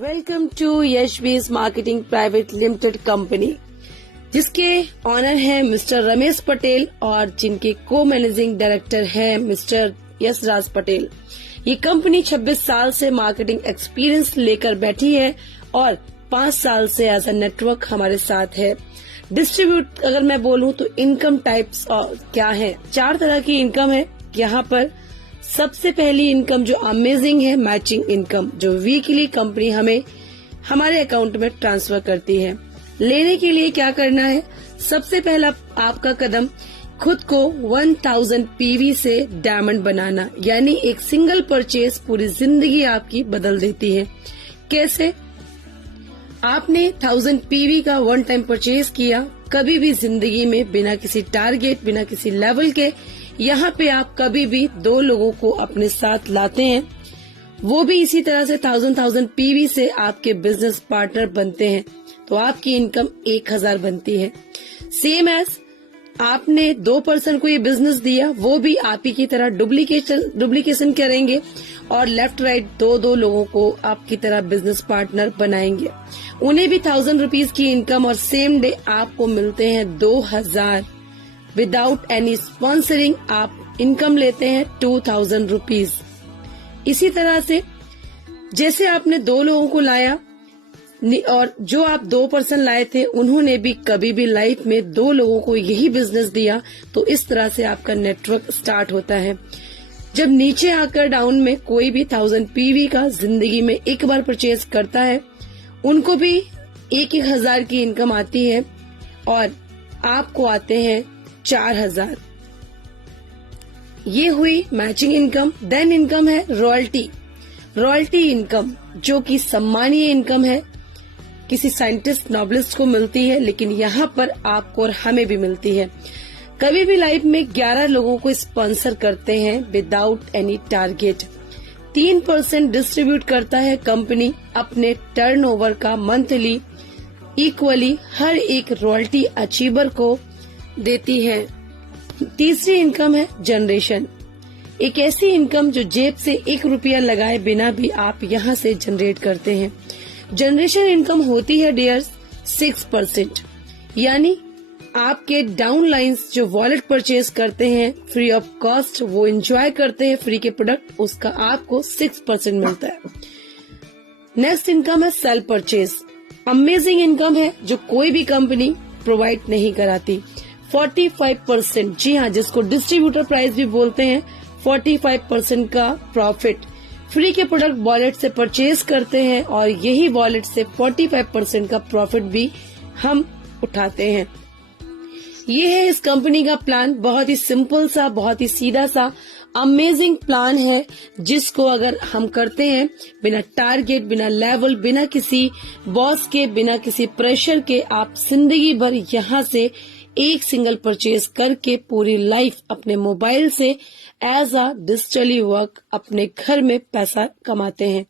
Welcome to Yashvi's marketing private limited company, जिसके owner हैं mister Ramesh Patel और जिनके को मैनेजिंग डायरेक्टर हैं मिस्टर यशराज पटेल। ये कंपनी 26 साल से मार्केटिंग एक्सपीरियंस लेकर बैठी है और 5 साल से एज अ नेटवर्क हमारे साथ है। डिस्ट्रीब्यूट अगर मैं बोलूं तो इनकम टाइप्स क्या है, 4 तरह की इनकम है यहाँ पर। सबसे पहली इनकम जो अमेजिंग है, मैचिंग इनकम, जो वीकली कंपनी हमें हमारे अकाउंट में ट्रांसफर करती है। लेने के लिए क्या करना है, सबसे पहला आपका कदम खुद को 1000 पीवी से डायमंड बनाना, यानी एक सिंगल परचेज पूरी जिंदगी आपकी बदल देती है। कैसे? आपने 1000 पीवी का वन टाइम परचेज किया, कभी भी जिंदगी में बिना किसी टारगेट, बिना किसी लेवल के, यहाँ पे आप कभी भी 2 लोगों को अपने साथ लाते हैं, वो भी इसी तरह से 1000 पीवी से आपके बिजनेस पार्टनर बनते हैं, तो आपकी इनकम 1000 बनती है। सेम एज आपने 2 पर्सन को ये बिजनेस दिया, वो भी आप ही की तरह डुप्लीकेशन करेंगे और लेफ्ट राइट 2 लोगों को आपकी तरह बिजनेस पार्टनर बनाएंगे। उन्हें भी 1000 रुपीज की इनकम और सेम डे आपको मिलते हैं 2000। विदाउट एनी स्पॉन्सरिंग आप इनकम लेते हैं 2000 रुपीज। इसी तरह से जैसे आपने 2 लोगों को लाया और जो आप 2 पर्सन लाए थे उन्होंने भी कभी भी लाइफ में 2 लोगों को यही बिजनेस दिया, तो इस तरह से आपका नेटवर्क स्टार्ट होता है। जब नीचे आकर डाउन में कोई भी 1000 पीवी का जिंदगी में एक बार परचेज करता है, उनको भी 1000 की इनकम आती है और आपको आते हैं 4000। ये हुई मैचिंग इनकम। देन इनकम है रॉयल्टी इनकम, जो कि सम्मानीय इनकम है, किसी साइंटिस्ट नॉबलिस्ट को मिलती है, लेकिन यहाँ पर आपको और हमें भी मिलती है। कभी भी लाइफ में 11 लोगों को स्पॉन्सर करते हैं विदाउट एनी टारगेट। 3% डिस्ट्रीब्यूट करता है कंपनी अपने टर्नओवर का मंथली, इक्वली हर एक रॉयल्टी अचीवर को देती है। तीसरी इनकम है जनरेशन, एक ऐसी इनकम जो जेब से 1 रुपया लगाए बिना भी आप यहाँ से जनरेट करते हैं। जनरेशन इनकम होती है डियर्स 6%, यानी आपके डाउन लाइन्स जो वॉलेट परचेज करते हैं फ्री ऑफ कॉस्ट, वो एंजॉय करते हैं फ्री के प्रोडक्ट, उसका आपको 6% मिलता है। नेक्स्ट इनकम है सेल परचेज, अमेजिंग इनकम है जो कोई भी कंपनी प्रोवाइड नहीं कराती। 45%, जी हाँ, जिसको डिस्ट्रीब्यूटर प्राइस भी बोलते हैं, 45% का प्रॉफिट फ्री के प्रोडक्ट वॉलेट से परचेज करते हैं और यही वॉलेट से 45% का प्रॉफिट भी हम उठाते हैं। ये है इस कंपनी का प्लान, बहुत ही सिंपल सा, बहुत ही सीधा सा, अमेजिंग प्लान है, जिसको अगर हम करते हैं बिना टारगेट, बिना लेवल, बिना किसी बॉस के, बिना किसी प्रेशर के, आप जिंदगी भर यहाँ से एक सिंगल परचेज करके पूरी लाइफ अपने मोबाइल से एज अ डिजिटली वर्क अपने घर में पैसा कमाते हैं।